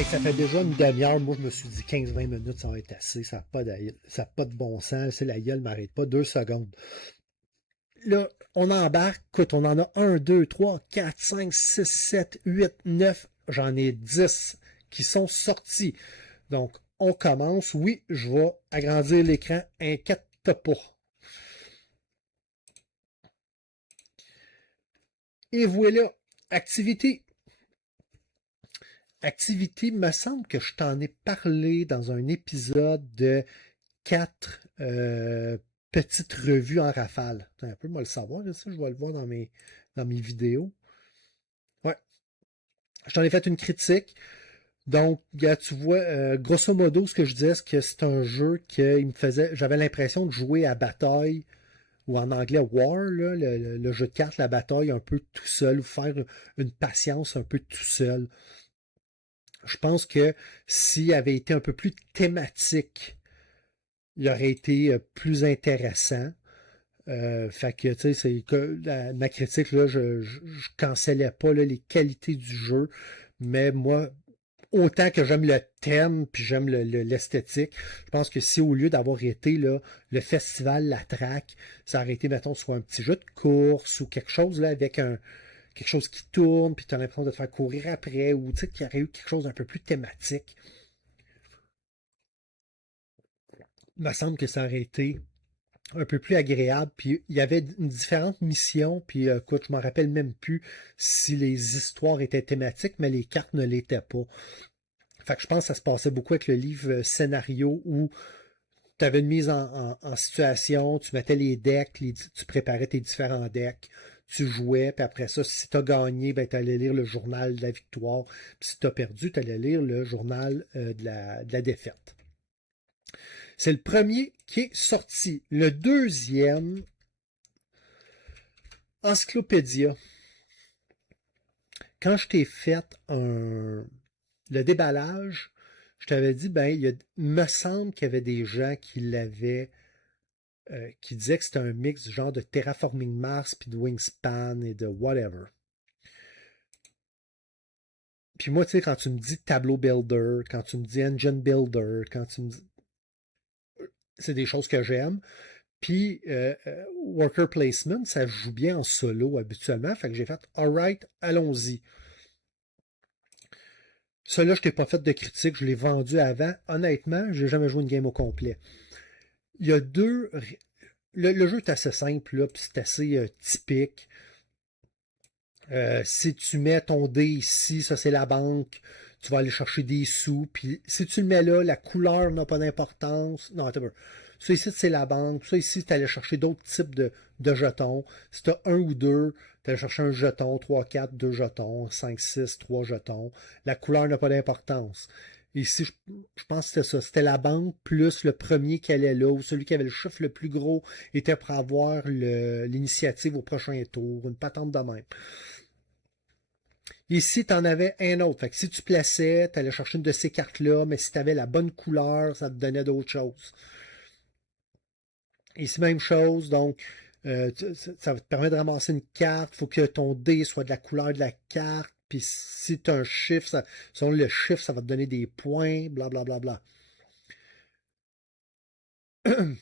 Hey, ça fait déjà une demi-heure. Moi, je me suis dit 15-20 minutes, ça va être assez. Ça n'a pas de bon sens. C'est la gueule m'arrête pas 2 secondes. Là, on embarque. Écoute, on en a 1, 2, 3, 4, 5, 6, 7, 8, 9. J'en ai 10 qui sont sortis. Donc, on commence. Oui, je vais agrandir l'écran. Inquiète pas. Et voilà. Activité. Activité, me semble que je t'en ai parlé dans un épisode de 4 petites revues en rafale. Attends un peu, moi le savoir, là, ça, je vais le voir dans mes vidéos. Ouais, je t'en ai fait une critique. Donc, gars, tu vois, grosso modo, ce que je disais, c'est que c'est un jeu qui me faisait. J'avais l'impression de jouer à bataille, ou en anglais War, là, le jeu de cartes, la bataille, un peu tout seul, ou faire une patience un peu tout seul. Je pense que s'il avait été un peu plus thématique, il aurait été plus intéressant. Fait que, tu sais, c'est que ma critique, là, je cancellais pas là, les qualités du jeu, mais moi, autant que j'aime le thème puis j'aime l'esthétique, je pense que si au lieu d'avoir été là, le festival La Traque, ça aurait été, mettons, soit un petit jeu de course ou quelque chose là, avec quelque chose qui tourne, puis tu as l'impression de te faire courir après, ou tu sais, qu'il y aurait eu quelque chose d'un peu plus thématique, il me semble que ça aurait été un peu plus agréable. Puis il y avait une différente mission. Puis écoute, je m'en rappelle même plus si les histoires étaient thématiques, mais les cartes ne l'étaient pas. Fait que je pense que ça se passait beaucoup avec le livre scénario où tu avais une mise en situation, tu mettais les decks, tu préparais tes différents decks, tu jouais, puis après ça, si tu as gagné, ben, tu allais lire le journal de la victoire. Puis si tu as perdu, tu allais lire le journal de la défaite. C'est le premier qui est sorti. Le deuxième, Encyclopédia. Quand je t'ai fait le déballage, je t'avais dit, ben, me semble qu'il y avait des gens qui l'avaient, qui disaient que c'était un mix du genre de Terraforming Mars, puis de Wingspan et de whatever. Puis moi, tu sais, quand tu me dis tableau builder, quand tu me dis engine builder, quand tu me dis. C'est des choses que j'aime. Puis worker placement, ça joue bien en solo habituellement. Fait que j'ai fait, alright, allons-y. Celui-là, je t'ai pas fait de critique, je l'ai vendu avant. Honnêtement, j'ai jamais joué une game au complet. Il y a deux. Le jeu est assez simple, là, puis c'est assez typique. Si tu mets ton dé ici, ça c'est la banque, tu vas aller chercher des sous. Puis si tu le mets là, la couleur n'a pas d'importance. Non, attends un peu. Ça ici, c'est la banque. Ça ici, tu allais chercher d'autres types de jetons. Si tu as un ou deux, tu allais chercher un jeton, 3, 4, 2 jetons, 5, 6, 3 jetons. La couleur n'a pas d'importance. Ici, je pense que c'était ça. C'était la banque plus le premier qui allait là, ou celui qui avait le chiffre le plus gros était pour avoir l'initiative au prochain tour. Une patente de même. Ici, tu en avais un autre. Fait que si tu plaçais, tu allais chercher une de ces cartes-là, mais si tu avais la bonne couleur, ça te donnait d'autres choses. Ici, même chose. Donc, ça va te permettre de ramasser une carte. Il faut que ton dé soit de la couleur de la carte. Puis si tu as un chiffre, selon le chiffre, ça va te donner des points, blablabla. Bla, bla, bla.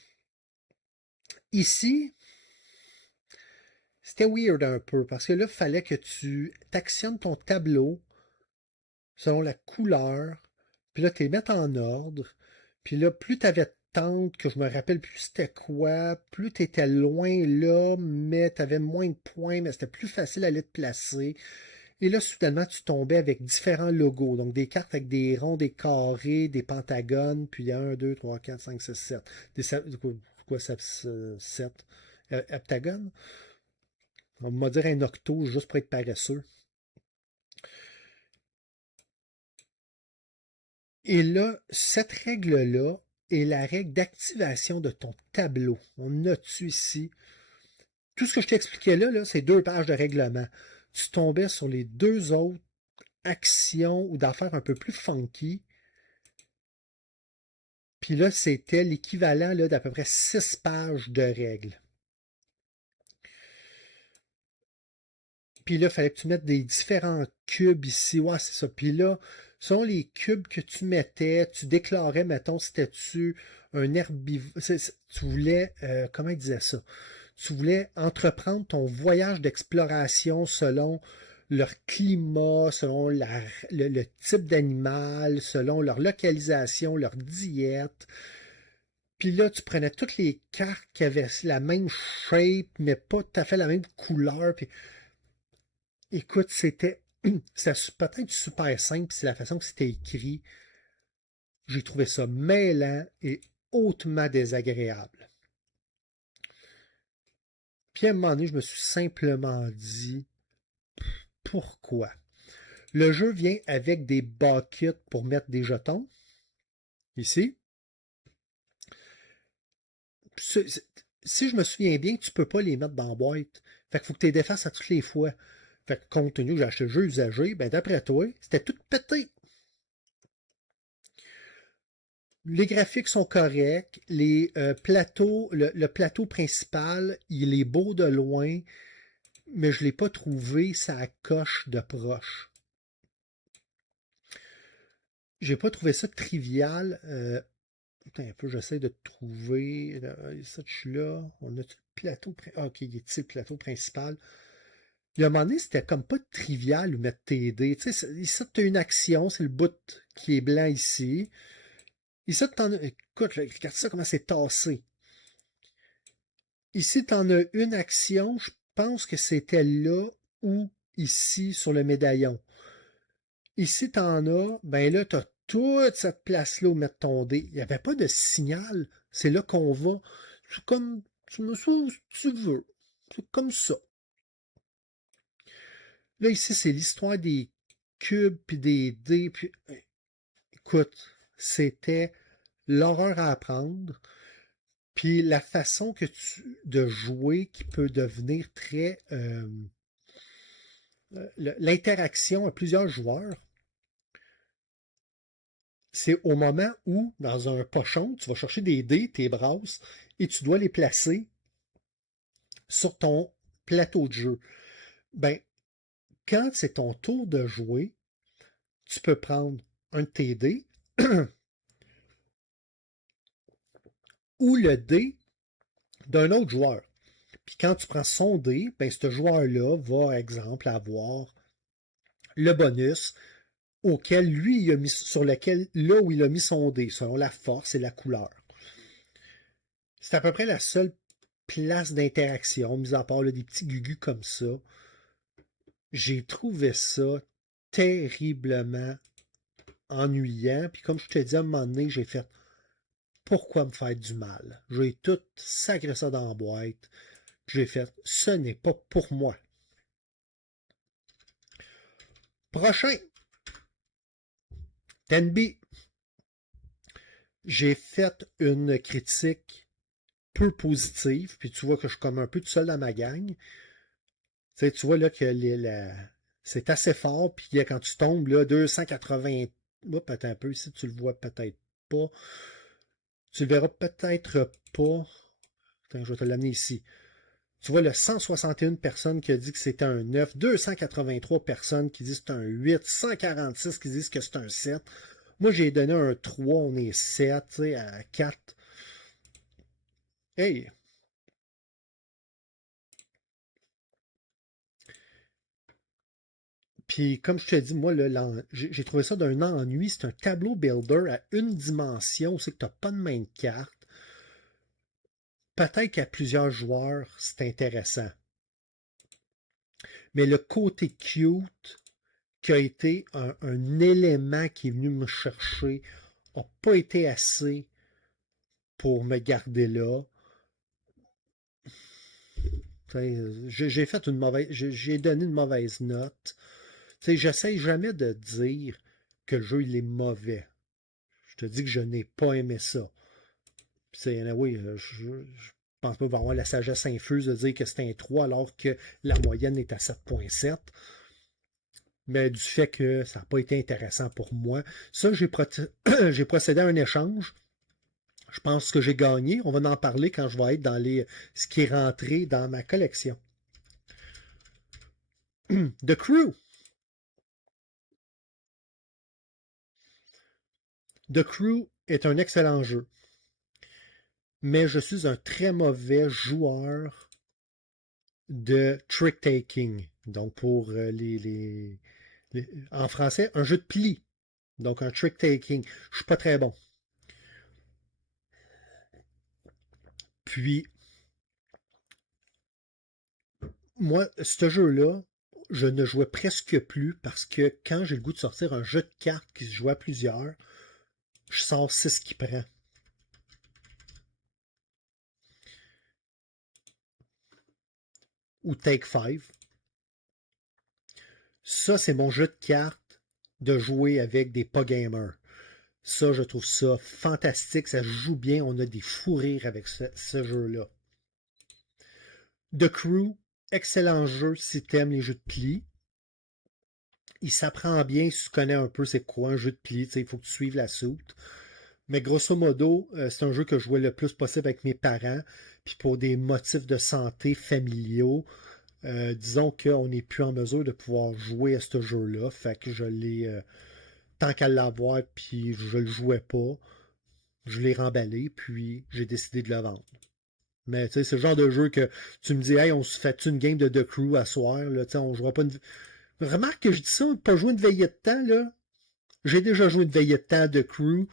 Ici, c'était weird un peu parce que là, il fallait que tu actionnes ton tableau selon la couleur. Puis là, tu les mets en ordre. Puis là, plus tu avais de tentes, que je me rappelle plus c'était quoi, plus tu étais loin là, mais tu avais moins de points, mais c'était plus facile à aller te placer. Et là, soudainement, tu tombais avec différents logos. Donc, des cartes avec des ronds, des carrés, des pentagones, puis il y a 1, 2, 3, 4, 5, 6, 7. Quoi, ça, 7? Heptagone? On va dire un octo, juste pour être paresseux. Et là, cette règle-là est la règle d'activation de ton tableau. On a-tu ici? Tout ce que je t'expliquais là, c'est 2 pages de règlement. Tu tombais sur les 2 autres actions ou d'affaires un peu plus funky. Puis là, c'était l'équivalent d'à peu près 6 pages de règles. Puis là, il fallait que tu mettes des différents cubes ici. Ouais, c'est ça. Puis là, selon les cubes que tu mettais, tu déclarais, mettons, c'était-tu un herbivore. Tu voulais, comment il disait ça? Tu voulais entreprendre ton voyage d'exploration selon leur climat, selon le type d'animal, selon leur localisation, leur diète. Puis là, tu prenais toutes les cartes qui avaient la même shape, mais pas tout à fait la même couleur. Puis, écoute, c'était peut-être super simple, c'est la façon que c'était écrit. J'ai trouvé ça mêlant et hautement désagréable. Puis à un moment donné, je me suis simplement dit, pourquoi? Le jeu vient avec des buckets pour mettre des jetons, ici. Si je me souviens bien, tu peux pas les mettre dans la boîte. Fait qu'il faut que tu les défasses à toutes les fois. Fait que compte tenu que j'ai acheté le jeu usagé, ben d'après toi, c'était tout pété. Les graphiques sont corrects. Les plateaux, le plateau principal, il est beau de loin, mais je ne l'ai pas trouvé ça coche de proche. J'ai pas trouvé ça trivial. Un peu, j'essaie de trouver. Ça, je suis là. On a le plateau. Ah, ok, il est ici le plateau principal. Il y a un moment donné, c'était comme pas trivial de mettre TD. Tu sais, ici, tu as une action, c'est le bout qui est blanc ici. Ici, écoute, regarde ça comment c'est tassé. Ici, tu en as une action, je pense que c'était là ou ici sur le médaillon. Ici, tu en as, ben là, tu as toute cette place-là où mettre ton dé. Il n'y avait pas de signal. C'est là qu'on va. C'est comme, tu me souviens si tu veux. C'est comme ça. Là, ici, c'est l'histoire des cubes puis des dés. Puis, écoute, c'était l'horreur à apprendre. Puis la façon de jouer qui peut devenir très l'interaction à plusieurs joueurs, c'est au moment où, dans un pochon, tu vas chercher des dés, tes brasses, et tu dois les placer sur ton plateau de jeu. Ben, quand c'est ton tour de jouer, tu peux prendre un de tes dés ou le dé d'un autre joueur. Puis quand tu prends son dé, ben, ce joueur-là va, exemple, avoir le bonus auquel lui, il a mis, sur lequel, là où il a mis son dé, selon la force et la couleur. C'est à peu près la seule place d'interaction, mis à part là, des petits gugus comme ça. J'ai trouvé ça terriblement ennuyant. Puis comme je te dis, à un moment donné, j'ai fait pourquoi me faire du mal? J'ai tout sacré ça dans la boîte. J'ai fait ce n'est pas pour moi. Prochain, Tenby. J'ai fait une critique peu positive, puis tu vois que je suis comme un peu tout seul dans ma gang. Tu vois là que c'est assez fort, puis quand tu tombes, là, 280. Peut-être un peu, ici tu le vois peut-être pas. Tu le verras peut-être pas. Attends, je vais te l'amener ici. Tu vois le 161 personnes qui a dit que c'était un 9, 283 personnes qui disent que c'est un 8, 146 qui disent que c'est un 7. Moi, j'ai donné un 3, on est 7, tu sais, à 4. Hey! Puis, comme je te dis, moi, j'ai trouvé ça d'un ennui. C'est un tableau builder à une dimension. C'est que tu n'as pas de main de carte. Peut-être qu'à plusieurs joueurs, c'est intéressant. Mais le côté cute, qui a été un élément qui est venu me chercher, n'a pas été assez pour me garder là. J'ai fait une mauvaise. J'ai donné une mauvaise note. J'essaie jamais de dire que le jeu il est mauvais. Je te dis que je n'ai pas aimé ça. Oui, je pense pas avoir la sagesse infuse de dire que c'est un 3 alors que la moyenne est à 7,7. Mais du fait que ça n'a pas été intéressant pour moi. Ça, j'ai procédé à un échange. Je pense que j'ai gagné. On va en parler quand je vais être dans ce qui est rentré dans ma collection. The Crew. The Crew est un excellent jeu, mais je suis un très mauvais joueur de trick-taking. Donc, pour en français, un jeu de pli. Donc, un trick-taking. Je suis pas très bon. Puis, moi, ce jeu-là, je ne jouais presque plus parce que quand j'ai le goût de sortir un jeu de cartes qui se joue à plusieurs, je sors 6 qui prend. Ou Take 5. Ça, c'est mon jeu de cartes de jouer avec des pas gamers. Ça, je trouve ça fantastique. Ça joue bien. On a des fous rires avec ce jeu-là. The Crew, excellent jeu si tu aimes les jeux de pli. Il s'apprend bien si tu connais un peu c'est quoi un jeu de pli. Il faut que tu suives la soute. Mais grosso modo, c'est un jeu que je jouais le plus possible avec mes parents. Puis pour des motifs de santé familiaux, disons qu'on n'est plus en mesure de pouvoir jouer à ce jeu-là. Fait que je l'ai, tant qu'à l'avoir, puis je le jouais pas, je l'ai remballé, puis j'ai décidé de le vendre. Mais tu sais, c'est le genre de jeu que tu me dis, hey, on se fait une game de The Crew à soir, là, on jouera pas une. Remarque que je dis ça, pas jouer une veillée de temps, là. J'ai déjà joué une veillée de temps de Crew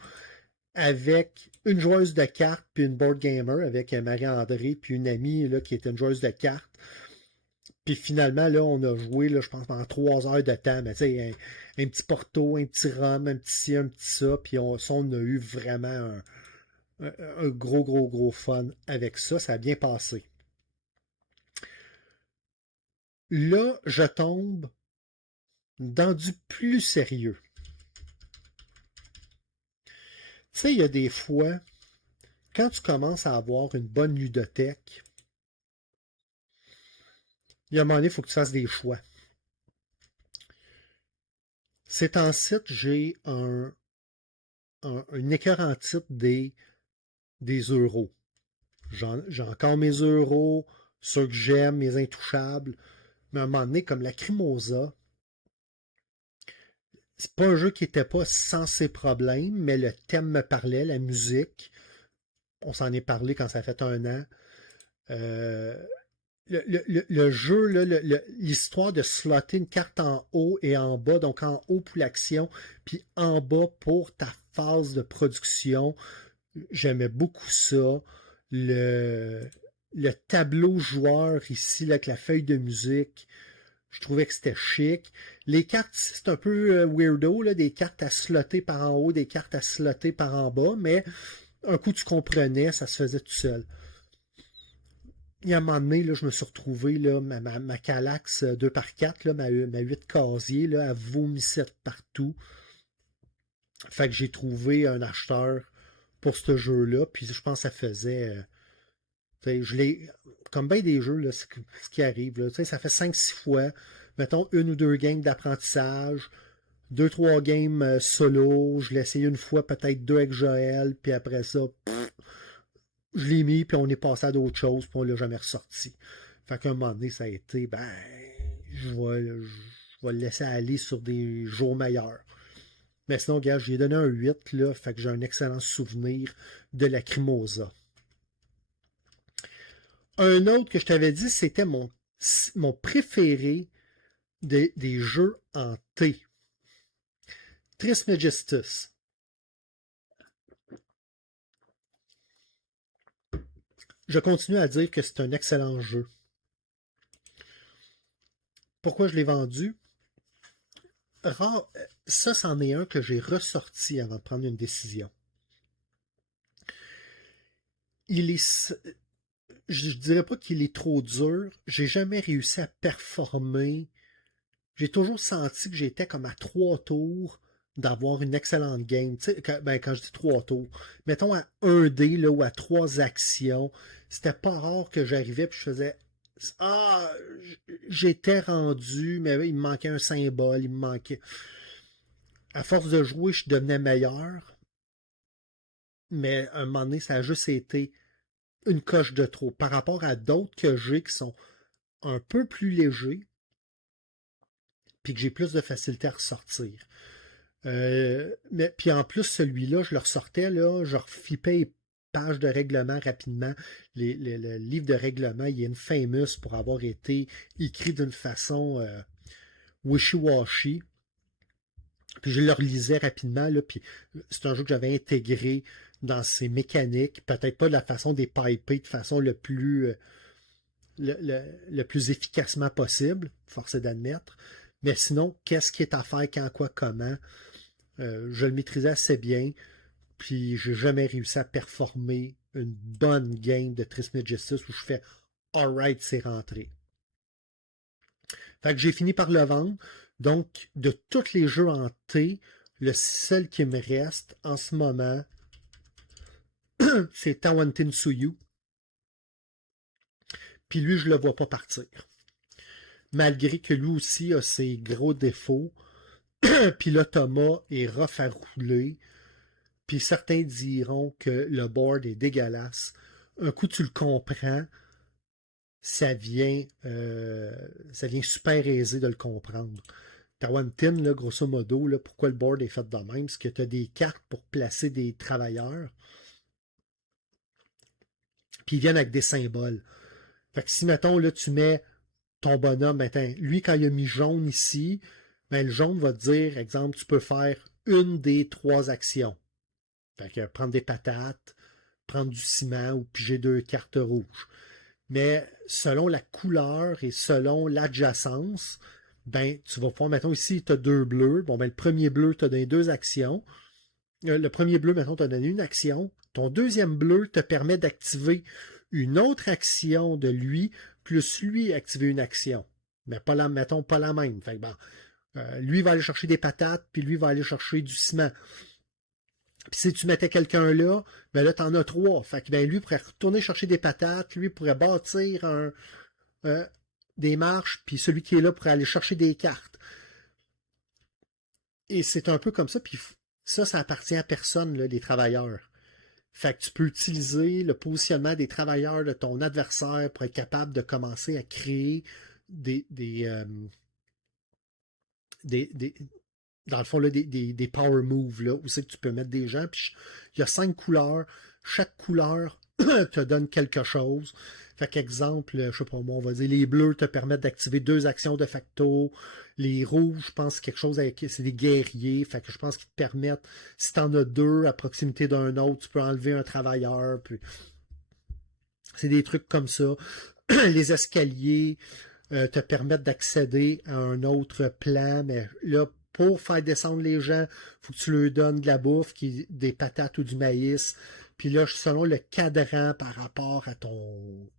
avec une joueuse de cartes puis une board gamer avec Marie-André puis une amie là, qui était une joueuse de cartes. Puis finalement, là, on a joué, là, je pense, pendant 3 heures de temps. Mais tu sais, un petit porto, un petit rhum, un petit ci, un petit ça. Puis on a eu vraiment un gros, gros, gros fun avec ça. Ça a bien passé. Là, je tombe dans du plus sérieux. Tu sais, il y a des fois, quand tu commences à avoir une bonne ludothèque, il y a un moment donné, il faut que tu fasses des choix. C'est en site, j'ai un écœur en titre des euros. J'ai encore mes euros, ceux que j'aime, mes intouchables. Mais à un moment donné, comme la Crimosa, c'est pas un jeu qui était pas sans ses problèmes, mais le thème me parlait, la musique. On s'en est parlé quand ça fait un an. Euh, le jeu, l'histoire de slotter une carte en haut et en bas, donc en haut pour l'action, puis en bas pour ta phase de production. J'aimais beaucoup ça. Le, le tableau joueur ici, là, avec la feuille de musique, je trouvais que c'était chic. Les cartes, c'est un peu weirdo, là, des cartes à slotter par en haut, des cartes à slotter par en bas, mais un coup tu comprenais, ça se faisait tout seul. Il y a un moment donné, là, je me suis retrouvé, là, ma Calax 2x4, là, ma 8 casier, là, elle vomissait partout. Fait que j'ai trouvé un acheteur pour ce jeu-là, puis je pense que ça faisait. Je l'ai. Comme bien des jeux, là, ce qui arrive, là, ça fait 5-6 fois. Mettons une ou deux games d'apprentissage, deux, trois games solo. Je l'ai essayé une fois, peut-être deux avec Joël, puis après ça, je l'ai mis, puis on est passé à d'autres choses, puis on l'a jamais ressorti. Fait qu'à un moment donné, ça a été, ben, je vais le laisser aller sur des jours meilleurs. Mais sinon, gars, j'ai donné un 8, là, fait que j'ai un excellent souvenir de la Crimosa. Un autre que je t'avais dit, c'était mon préféré des jeux en T. Trismegistus. Je continue à dire que c'est un excellent jeu. Pourquoi je l'ai vendu? Rare, ça, c'en est un que j'ai ressorti avant de prendre une décision. Il est, je dirais pas qu'il est trop dur. J'ai jamais réussi à performer. J'ai toujours senti que j'étais comme à 3 tours d'avoir une excellente game. Tu sais, quand je dis 3 tours, mettons à 1 dé là, ou à 3 actions, c'était pas rare que j'arrivais et je faisais Ah, j'étais rendu, mais il me manquait un symbole, il me manquait. À force de jouer, je devenais meilleur, mais à un moment donné, ça a juste été une coche de trop. Par rapport à d'autres que j'ai qui sont un peu plus légers, puis que j'ai plus de facilité à ressortir. Mais puis en plus, celui-là, je le ressortais, là, je reflippais les pages de règlement rapidement. Le livre de règlement, il est famous pour avoir été écrit d'une façon wishy-washy. Puis je le relisais rapidement, là, puis c'est un jeu que j'avais intégré dans ses mécaniques, peut-être pas de la façon des pipés, de façon le plus efficacement possible, force est d'admettre. Mais sinon, qu'est-ce qui est à faire, quand, quoi, comment, je le maîtrisais assez bien, puis j'ai jamais réussi à performer une bonne game de Trismegistus où je fais alright, c'est rentré. Fait que j'ai fini par le vendre. Donc, de tous les jeux en T, le seul qui me reste en ce moment, c'est Tawantin Suyu. Puis lui, je le vois pas partir. Malgré que lui aussi a ses gros défauts. Puis l'automa est rough à rouler. Puis certains diront que le board est dégueulasse. Un coup, tu le comprends, ça vient super aisé de le comprendre. Tawantin, là, grosso modo, là, pourquoi le board est fait de même, c'est que tu as des cartes pour placer des travailleurs, puis ils viennent avec des symboles. Fait que si, mettons, là, tu mets ton bonhomme, ben, lui, quand il a mis jaune ici, ben, le jaune va te dire, exemple, tu peux faire une des 3 actions. Fait que prendre des patates, prendre du ciment ou piger 2 cartes rouges. Mais selon la couleur et selon l'adjacence, ben, tu vas pouvoir, mettons, ici, tu as 2 bleus. Bon, ben, le premier bleu t'a donné 2 actions. Le premier bleu, mettons, t'a donné une action. Ton deuxième bleu te permet d'activer une autre action de lui, plus lui activer une action. Mais pas la, mettons, pas la même. Fait que bon, lui va aller chercher des patates, puis lui va aller chercher du ciment. Puis si tu mettais quelqu'un là, ben là, t'en as 3. Fait que ben, lui pourrait retourner chercher des patates, lui pourrait bâtir euh, des marches, puis celui qui est là pourrait aller chercher des cartes. Et c'est un peu comme ça, puis ça appartient à personne, là, les travailleurs. Fait que tu peux utiliser le positionnement des travailleurs de ton adversaire pour être capable de commencer à créer des, des, euh, des dans le fond, là, des power moves, là, où c'est que tu peux mettre des gens. Puis il y a 5 couleurs. Chaque couleur te donne quelque chose. Fait qu'exemple, je sais pas moi, on va dire les bleus te permettent d'activer 2 actions de facto. Les rouges, je pense quelque chose avec, c'est des guerriers. Fait que je pense qu'ils te permettent, si t'en as 2 à proximité d'un autre, tu peux enlever un travailleur. Puis c'est des trucs comme ça. Les escaliers te permettent d'accéder à un autre plan, mais là, pour faire descendre les gens, il faut que tu leur donnes de la bouffe, des patates ou du maïs. Puis là, selon le cadran par rapport à ton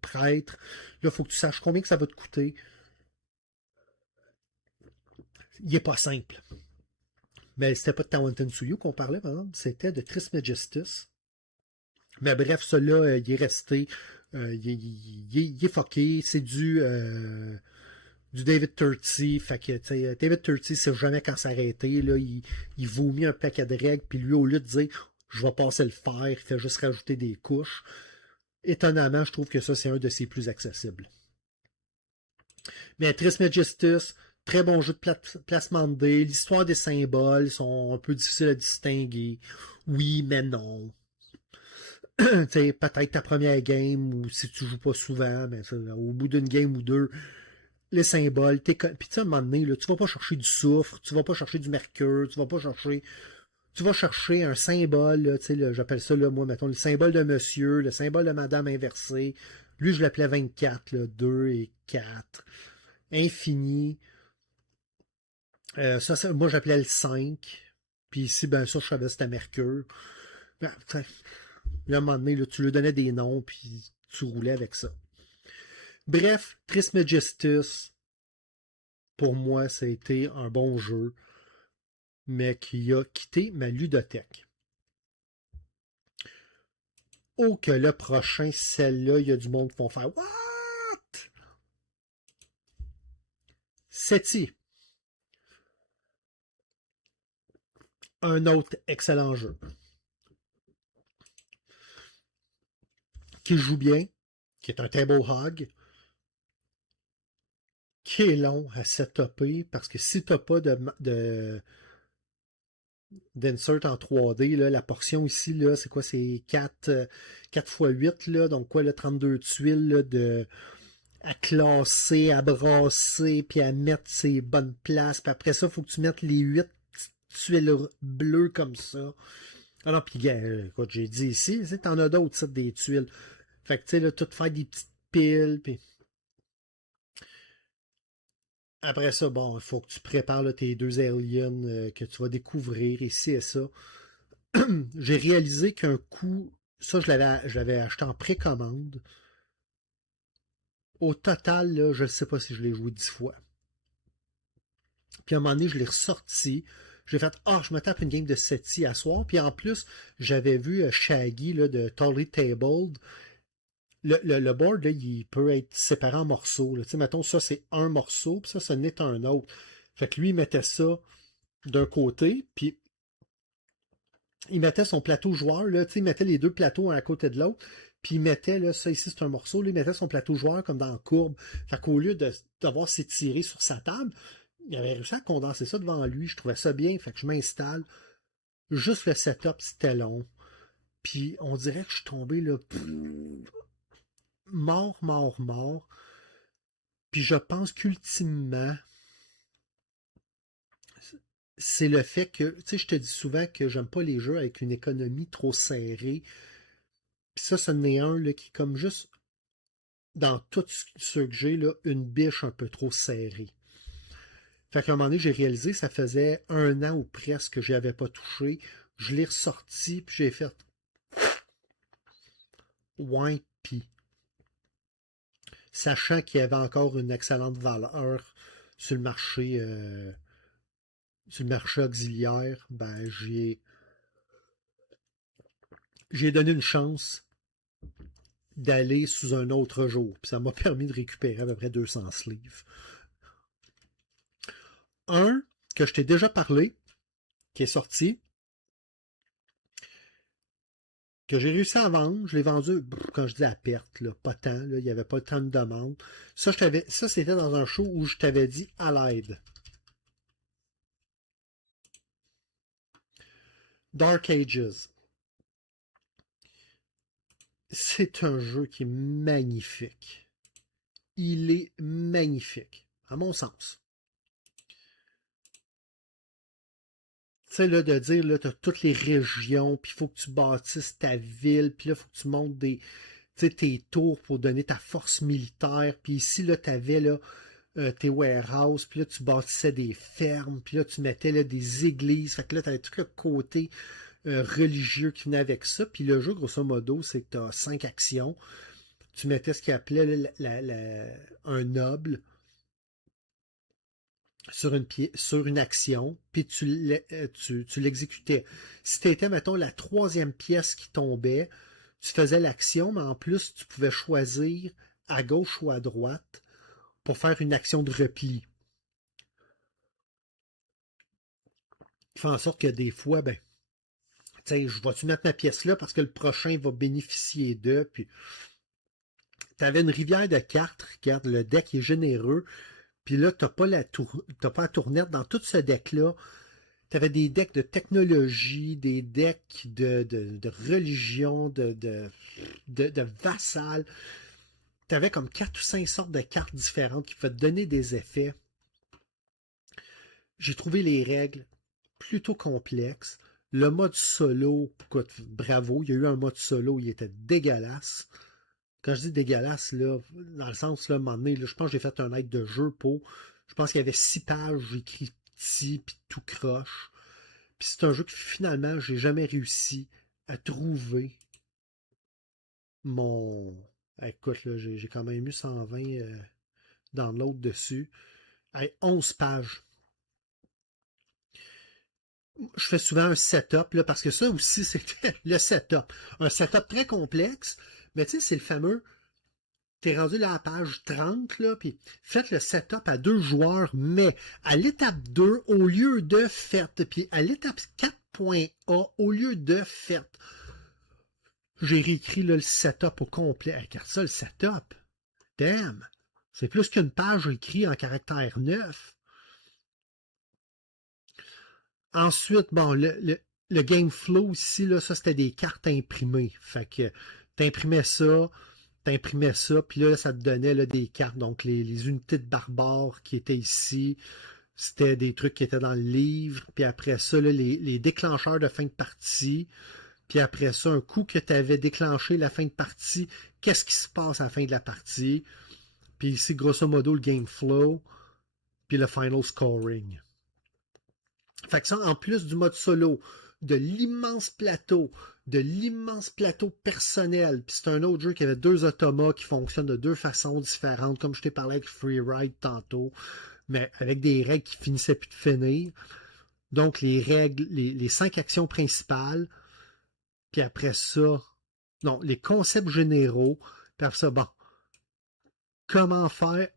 prêtre, là, il faut que tu saches combien que ça va te coûter. Il n'est pas simple. Mais c'était pas de Tawantin Suyu qu'on parlait, par exemple, c'était de Trismegistus. Mais bref, celui-là, il est resté. Il est fucké. C'est du David Turtsey. Fait que, David Turtsey sait jamais quand s'arrêter. Là, il vomit un paquet de règles, puis lui, au lieu de dire je vais passer le fer, il fait juste rajouter des couches. Étonnamment, je trouve que ça, c'est un de ses plus accessibles. Mais Trismegistus, très bon jeu de placement de dés. L'histoire des symboles sont un peu difficiles à distinguer. Oui, mais non. Peut-être ta première game, ou si tu joues pas souvent, mais au bout d'une game ou deux, les symboles, puis tu sais, à un moment donné, là, tu vas pas chercher du soufre, tu vas pas chercher du mercure, tu vas chercher un symbole, là, j'appelle ça, là, moi, mettons, le symbole de monsieur, le symbole de madame inversée. Lui, je l'appelais 24, là, 2 et 4. Infini. Moi, j'appelais le 5. Puis ici, ben ça, je savais que c'était mercure. Ben, là, à un moment donné, là, tu lui donnais des noms, puis tu roulais avec ça. Bref, Trismegistus, pour moi, ça a été un bon jeu, mais qui a quitté ma ludothèque. Oh, que le prochain, celle-là, il y a du monde qui vont faire What? SETI, un autre excellent jeu, qui joue bien, qui est un table hog, qui est long à setuper parce que si tu n'as pas d'insert en 3D, là, la portion ici, là, c'est quoi? C'est 4 x 8, là, donc quoi, le 32 tuiles là, à classer, à brasser, puis à mettre ses bonnes places. Puis après ça, il faut que tu mettes les 8 tuiles bleues comme ça. Ah non, puis écoute, j'ai dit ici, tu en as d'autres, ça, des tuiles. Fait que, tu sais, là, tout faire des petites piles, puis après ça, bon, il faut que tu prépares là, tes deux aliens que tu vas découvrir ici et ça. J'ai réalisé qu'un coup, ça, je l'avais acheté en précommande. Au total, là, je ne sais pas si je l'ai joué 10 fois. Puis à un moment donné, je l'ai ressorti. J'ai fait, je me tape une game de SETI à soir. Puis en plus, j'avais vu Shaggy là, de Totally Tabled. Le board, là, il peut être séparé en morceaux. Tu sais, mettons, ça, c'est un morceau, puis ça n'est un autre. Fait que lui, il mettait ça d'un côté, puis il mettait son plateau joueur, là, tu sais, il mettait les deux plateaux un à côté de l'autre, puis il mettait, là, ça ici, c'est un morceau, là, il mettait son plateau joueur comme dans la courbe. Fait qu'au lieu d'avoir s'étirer sur sa table, il avait réussi à condenser ça devant lui. Je trouvais ça bien, fait que je m'installe. Juste le setup, c'était long. Puis on dirait que je suis tombé là, mort, mort, mort. Puis je pense qu'ultimement, c'est le fait que, tu sais, je te dis souvent que j'aime pas les jeux avec une économie trop serrée. Puis ça n'est un là, qui est comme juste, dans tout ce que j'ai, là, une biche un peu trop serrée. Fait qu'à un moment donné, j'ai réalisé, ça faisait 1 an ou presque que j'y avais pas touché. Je l'ai ressorti, puis j'ai fait ouais, pis. Sachant qu'il y avait encore une excellente valeur sur le marché auxiliaire, ben j'ai donné une chance d'aller sous un autre jour. Puis ça m'a permis de récupérer à peu près 200 sleeves. Un que je t'ai déjà parlé, qui est sorti, que j'ai réussi à vendre. Je l'ai vendu, quand je dis à perte, là, pas tant, là, il n'y avait pas tant de demandes. Ça, c'était dans un show où je t'avais dit à l'aide. Dark Ages. C'est un jeu qui est magnifique. Il est magnifique, à mon sens. Tu sais, là, de dire, là, tu as toutes les régions, puis il faut que tu bâtisses ta ville, puis là, il faut que tu montes tes tours pour donner ta force militaire. Puis ici, là, tu avais là, tes warehouses, puis là, tu bâtissais des fermes, puis là, tu mettais là, des églises. Fait que là, tu avais tout le côté religieux qui venait avec ça. Puis le jeu, grosso modo, c'est que tu as 5 actions. Tu mettais ce qu'il appelait un noble sur une action, puis tu l'exécutais. Si tu étais, mettons, la troisième pièce qui tombait, tu faisais l'action, mais en plus, tu pouvais choisir à gauche ou à droite pour faire une action de repli. Qui fait en sorte que des fois, ben, tu sais, je vais-tu mettre ma pièce là parce que le prochain va bénéficier d'eux, puis tu avais une rivière de cartes, regarde, le deck est généreux, puis là, t'as pas la tournette dans tout ce deck-là. Tu avais des decks de technologie, des decks de religion, de vassal. Tu avais comme 4 ou 5 sortes de cartes différentes qui pouvaient te donner des effets. J'ai trouvé les règles plutôt complexes. Le mode solo, écoute, bravo, il y a eu un mode solo, il était dégueulasse. Quand je dis dégueulasse, là, dans le sens, là, à un moment donné, là, je pense que j'ai fait un aide de jeu pour. Je pense qu'il y avait 6 pages, j'ai écrit petit, puis tout croche. Puis c'est un jeu que finalement, j'ai jamais réussi à trouver mon. Écoute, là, j'ai quand même eu 120 dans l'autre dessus. Hey, 11 pages. Je fais souvent un setup, là, parce que ça aussi, c'était le setup. Un setup très complexe, mais tu sais, c'est le fameux. T'es rendu là à la page 30, là, puis faites le setup à 2 joueurs, mais à l'étape 2, au lieu de faites, puis à l'étape 4.A, au lieu de faites, j'ai réécrit là, le setup au complet. Regarde ça, le setup. Damn! C'est plus qu'une page écrite en caractère 9. Ensuite, bon, le game flow ici, là, ça c'était des cartes imprimées. Fait que t'imprimais ça, puis là, ça te donnait là, des cartes. Donc, les unités de barbares qui étaient ici, c'était des trucs qui étaient dans le livre. Puis après ça, là, les déclencheurs de fin de partie. Puis après ça, un coup que tu avais déclenché la fin de partie, qu'est-ce qui se passe à la fin de la partie? Puis ici, grosso modo, le game flow, puis le final scoring. Fait que ça, en plus du mode solo, de l'immense plateau personnel, puis c'est un autre jeu qui avait deux automas qui fonctionnent de deux façons différentes, comme je t'ai parlé avec Freeride tantôt, mais avec des règles qui finissaient plus de finir. Donc les règles, les 5 actions principales, puis après ça, non, les concepts généraux, puis après ça, bon, comment faire,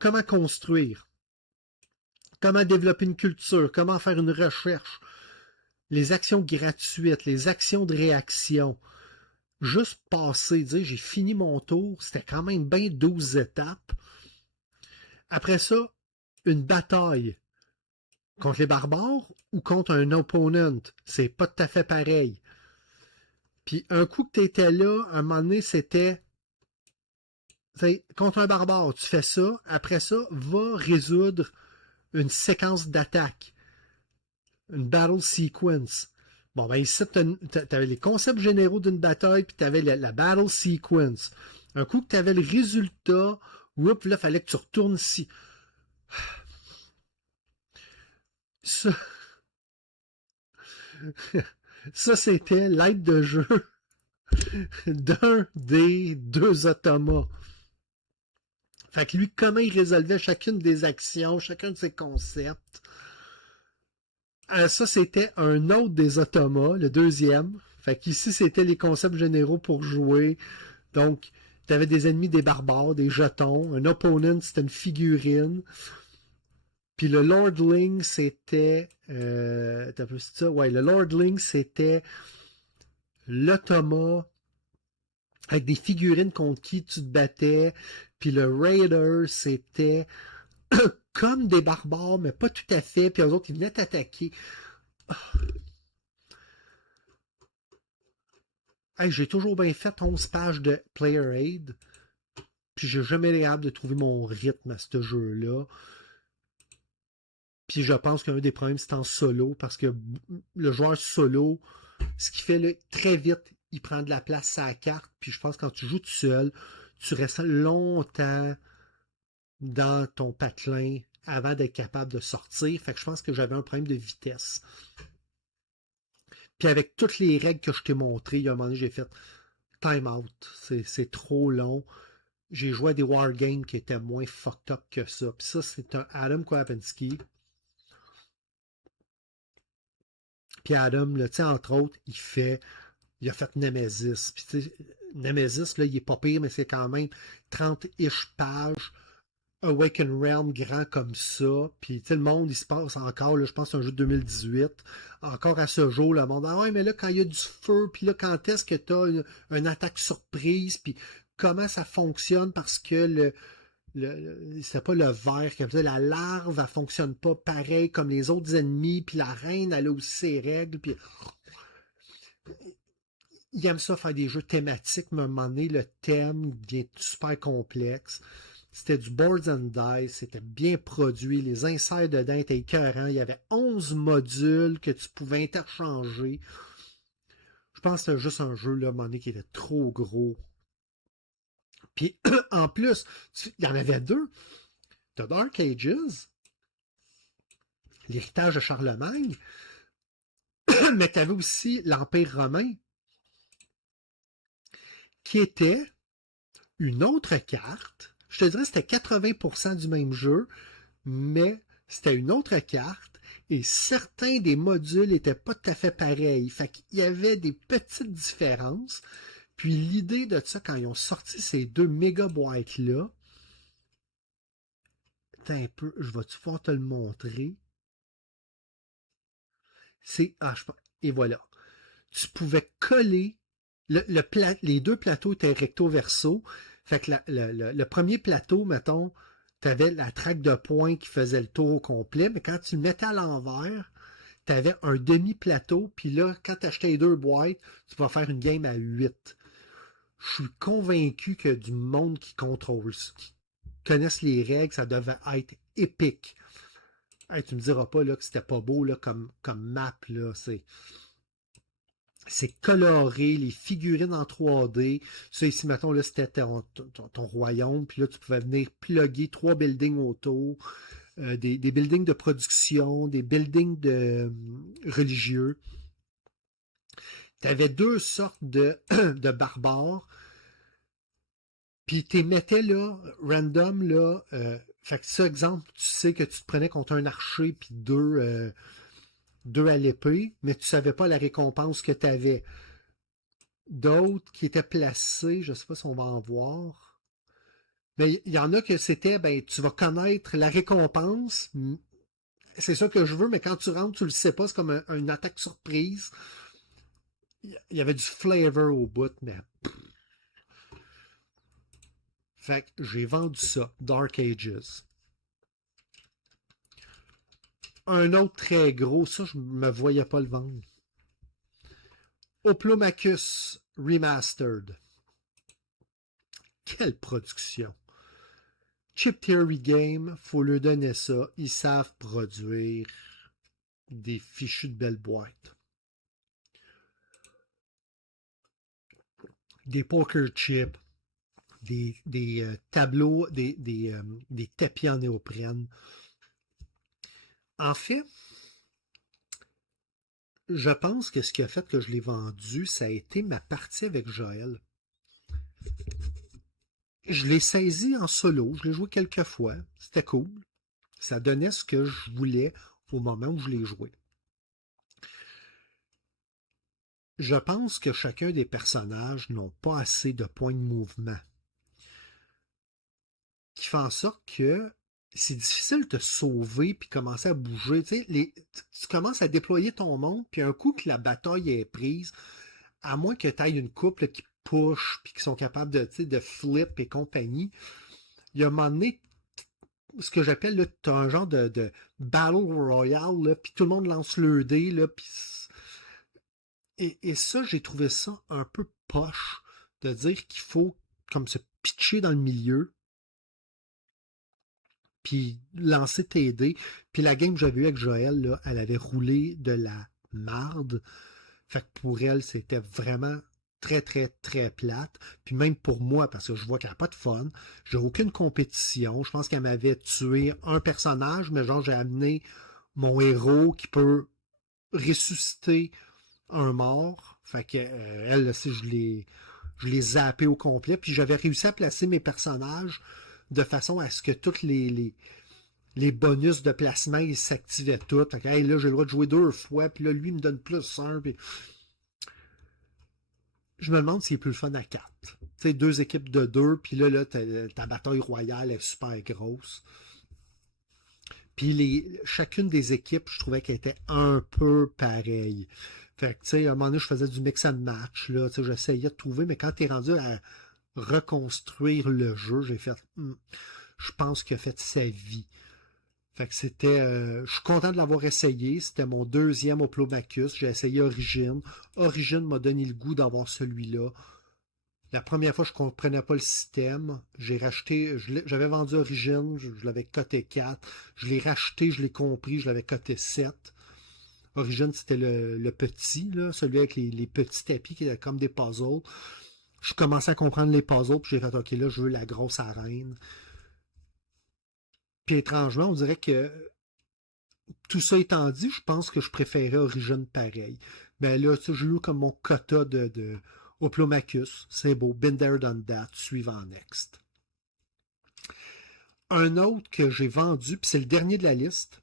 comment construire, comment développer une culture, comment faire une recherche, les actions gratuites, les actions de réaction. Juste passer, dire j'ai fini mon tour, c'était quand même bien 12 étapes. Après ça, une bataille contre les barbares ou contre un opponent. C'est pas tout à fait pareil. Puis un coup que tu étais là, à un moment donné, c'était contre un barbare, tu fais ça. Après ça, va résoudre une séquence d'attaque. Une battle sequence. Bon, ben ici, tu avais les concepts généraux d'une bataille, puis tu avais la battle sequence. Un coup que tu avais le résultat, whoop, là, il fallait que tu retournes ici. Ça, ça c'était l'aide de jeu d'un des deux automas. Fait que lui, comment il résolvait chacune des actions, chacun de ses concepts. Ça, c'était un autre des automas, le deuxième. Fait qu'ici, c'était les concepts généraux pour jouer. Donc, tu avais des ennemis, des barbares, des jetons. Un opponent, c'était une figurine. Puis le Lordling, c'était... t'as vu ça? Ouais, le Lordling, c'était l'automa avec des figurines contre qui tu te battais. Puis le Raider, c'était comme des barbares, mais pas tout à fait. Puis eux autres, ils venaient t'attaquer. Hey, j'ai toujours bien fait 11 pages de Player Aid. Puis j'ai jamais été capable de trouver mon rythme à ce jeu-là. Puis je pense qu'un des problèmes, c'est en solo, parce que le joueur solo, ce qui fait là, très vite, il prend de la place à la carte. Puis je pense que quand tu joues tout seul, tu restes longtemps dans ton patelin avant d'être capable de sortir. Fait que je pense que j'avais un problème de vitesse. Puis avec toutes les règles que je t'ai montrées, il y a un moment donné, j'ai fait time out. C'est trop long. J'ai joué à des wargames qui étaient moins fucked up que ça. Puis ça, c'est un Adam Kwapinski. Puis Adam, là, entre autres, il a fait Nemesis. Puis Nemesis, là, il est pas pire, mais c'est quand même 30-ish pages. Awaken Realm grand comme ça. Puis le monde, il se passe encore, là, je pense que c'est un jeu de 2018. Encore à ce jour, le monde, ah ouais, mais là, quand il y a du feu, puis là, quand est-ce que tu as une attaque surprise, puis comment ça fonctionne, parce que c'est pas le ver comme ça, la larve, elle fonctionne pas pareil comme les autres ennemis, puis la reine, elle a aussi ses règles, puis il aime ça faire des jeux thématiques, mais à un moment donné, le thème devient super complexe. C'était du boards and dice, c'était bien produit, les inserts dedans étaient écœurants, il y avait 11 modules que tu pouvais interchanger. Je pense que c'était juste un jeu, là, à un moment donné, qui était trop gros. Puis, en plus, il y en avait deux. The Dark Ages, l'héritage de Charlemagne, mais tu avais aussi l'Empire romain, qui était une autre carte. Je te dirais que c'était 80% du même jeu, mais c'était une autre carte et certains des modules n'étaient pas tout à fait pareils. Fait qu'il y avait des petites différences. Puis l'idée de ça, quand ils ont sorti ces deux méga boîtes-là, un peu, je vais-tu pouvoir te le montrer? Et voilà. Tu pouvais coller les deux plateaux étaient recto verso. Fait que le premier plateau, mettons, tu avais la traque de points qui faisait le tour au complet, mais quand tu le mettais à l'envers, tu avais un demi-plateau, puis là, quand tu achetais les deux boîtes, tu vas faire une game à 8. Je suis convaincu que du monde qui contrôle, qui connaissent les règles, ça devait être épique. Hey, tu me diras pas là, que c'était pas beau là, comme map. Là, c'est coloré, les figurines en 3D. Ça, ici, mettons, là, c'était ton royaume. Puis là, tu pouvais venir plugger 3 buildings autour. Des buildings de production, des buildings religieux. Tu avais deux sortes de barbares. Puis tu les mettais là, random, là. Fait que ça, exemple, tu sais que tu te prenais contre un archer puis deux à l'épée, mais tu savais pas la récompense que tu avais. D'autres qui étaient placés, je sais pas si on va en voir. Mais il y en a que c'était, ben, tu vas connaître la récompense. C'est ça que je veux, mais quand tu rentres, tu le sais pas, c'est comme une attaque surprise. Il y avait du flavor au bout, mais. Fait que j'ai vendu ça, Dark Ages. Un autre très gros, ça, je me voyais pas le vendre. Oplomachus Remastered. Quelle production! Chip Theory Game, faut leur donner ça. Ils savent produire des fichus de belles boîtes. Des poker chips, des tableaux, des tapis en néoprène. En fait, je pense que ce qui a fait que je l'ai vendu, ça a été ma partie avec Joël. Je l'ai saisi en solo, je l'ai joué quelques fois, c'était cool. Ça donnait ce que je voulais au moment où je l'ai joué. Je pense que chacun des personnages n'ont pas assez de points de mouvement. Qui fait en sorte que c'est difficile de te sauver puis commencer à bouger. Tu commences à déployer ton monde, puis un coup que la bataille est prise, à moins que tu ailles une couple qui push puis qui sont capables de flip et compagnie, il y a un moment donné, ce que j'appelle, tu as un genre de battle royale, puis tout le monde lance le dé, là, et ça, j'ai trouvé ça un peu poche de dire qu'il faut comme se pitcher dans le milieu, puis lancer tes dés. Puis la game que j'avais eue avec Joël, là, elle avait roulé de la marde. Fait que pour elle, c'était vraiment très, très, très plate. Puis même pour moi, parce que je vois qu'elle n'a pas de fun, j'ai aucune compétition. Je pense qu'elle m'avait tué un personnage, mais genre j'ai amené mon héros qui peut ressusciter un mort. Fait que elle, si je l'ai zappé au complet. Puis j'avais réussi à placer mes personnages de façon à ce que toutes les bonus de placement, ils s'activaient tous. Fait que, hey, là, j'ai le droit de jouer 2 fois, puis là, lui, il me donne +1. Puis... Je me demande s'il est plus le fun à 4. Tu sais, 2 équipes de 2, puis là, ta bataille royale est super grosse. Puis chacune des équipes, je trouvais qu'elle était un peu pareille. Fait que, tu sais, à un moment donné, je faisais du mix and match, là, tu sais, j'essayais de trouver, mais quand t'es rendu à reconstruire le jeu, j'ai fait, je pense qu'il a fait sa vie. Fait que c'était, je suis content de l'avoir essayé. C'était mon deuxième Oplomachus. J'ai essayé Origin. Origin m'a donné le goût d'avoir celui-là. La première fois, je ne comprenais pas le système. J'ai racheté, j'avais vendu Origin, je l'avais coté 4. Je l'ai racheté, je l'ai compris, je l'avais coté 7. Origin, c'était le petit, là, celui avec les petits tapis qui étaient comme des puzzles. Je commençais à comprendre les puzzles, puis j'ai fait, OK, là, je veux la grosse arène. Puis étrangement, on dirait que tout ça étant dit, je pense que je préférais Origin pareil. Mais là, j'ai eu comme mon quota de Oplomachus. C'est beau. Been there, done that. Suivant next. Un autre que j'ai vendu, puis c'est le dernier de la liste.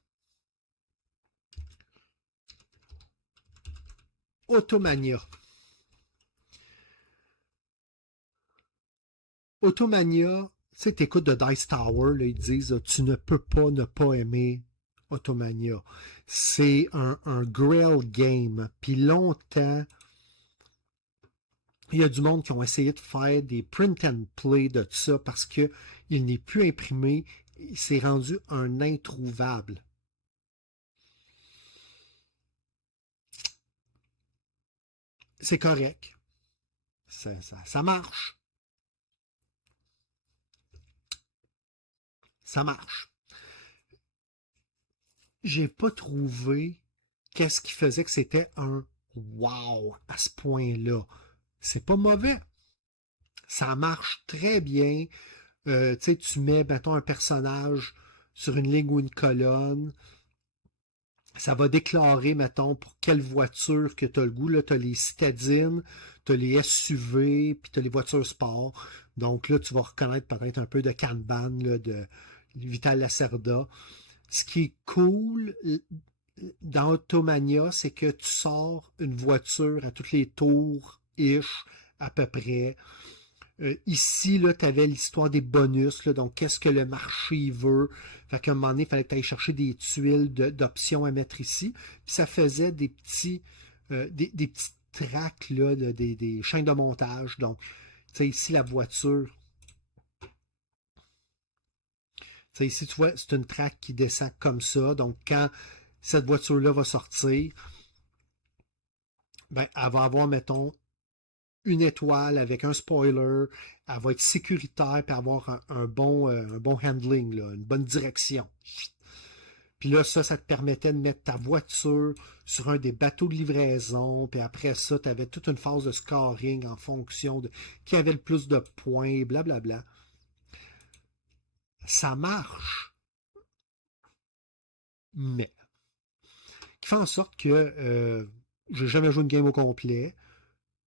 Automania. Automania, tu sais, t'écoutes de Dice Tower, là, ils disent tu ne peux pas ne pas aimer Automania. C'est un Grail game. Puis longtemps, Il y a du monde qui ont essayé de faire des print and play de ça parce que il n'est plus imprimé. C'est rendu un introuvable. C'est correct. Ça marche. Ça marche. J'ai pas trouvé qu'est-ce qui faisait que c'était un wow à ce point-là. C'est pas mauvais. Ça marche très bien. Tu sais, tu mets, mettons, un personnage sur une ligne ou une colonne. Ça va déclarer, mettons, pour quelle voiture que tu as le goût. Là, tu as les citadines, tu as les SUV, puis tu as les voitures sport. Donc là, tu vas reconnaître peut-être un peu de Kanban, là, de Vital Lacerda. Ce qui est cool dans Automania, c'est que tu sors une voiture à toutes les tours, ish, à peu près. Ici, là, tu avais l'histoire des bonus, là, donc qu'est-ce que le marché veut. Fait qu'à un moment donné, il fallait que tu ailles chercher des tuiles d'options à mettre ici. Puis ça faisait des petits tracks, là, des chaînes de montage. Donc, tu sais, ici, la voiture. Tu sais, ici, tu vois, c'est une track qui descend comme ça. Donc, quand cette voiture-là va sortir, ben, elle va avoir, mettons, une étoile avec un spoiler, elle va être sécuritaire et avoir un bon handling, là, une bonne direction. Puis là, ça te permettait de mettre ta voiture sur un des bateaux de livraison. Puis après ça, tu avais toute une phase de scoring en fonction de qui avait le plus de points, blablabla. Ça marche, mais qui fait en sorte que j'ai jamais joué une game au complet.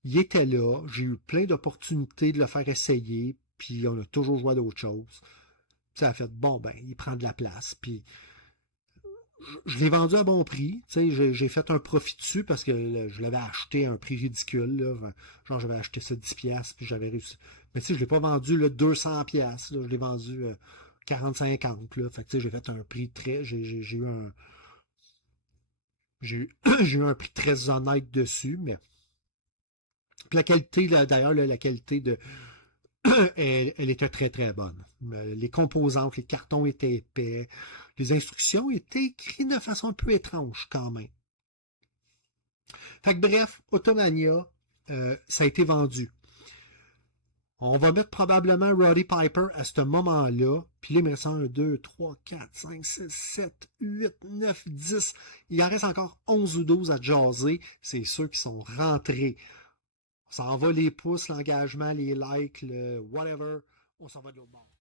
Il était là, j'ai eu plein d'opportunités de le faire essayer, puis on a toujours joué à d'autres choses. Ça a fait, bon, ben, il prend de la place, puis je l'ai vendu à bon prix, tu sais, j'ai fait un profit dessus parce que je l'avais acheté à un prix ridicule, là. Genre j'avais acheté ça 10$, puis j'avais réussi. Mais tu sais, je l'ai pas vendu là, 200$, là, je l'ai vendu 40-50$, là. Fait que tu sais, j'ai fait un prix très, j'ai eu j'ai eu, j'ai eu un prix très honnête dessus, mais puis la qualité, d'ailleurs, la qualité elle était très très bonne. Les composantes, les cartons étaient épais, les instructions étaient écrites de façon un peu étrange quand même. Fait que bref, Automania, ça a été vendu. On va mettre probablement Roddy Piper à ce moment-là. Puis là, il me reste 1, 2, 3, 4, 5, 6, 7, 8, 9, 10. Il en reste encore 11 ou 12 à jaser. C'est ceux qui sont rentrés. On s'en va les pouces, l'engagement, les likes, le whatever. On s'en va de l'autre bord.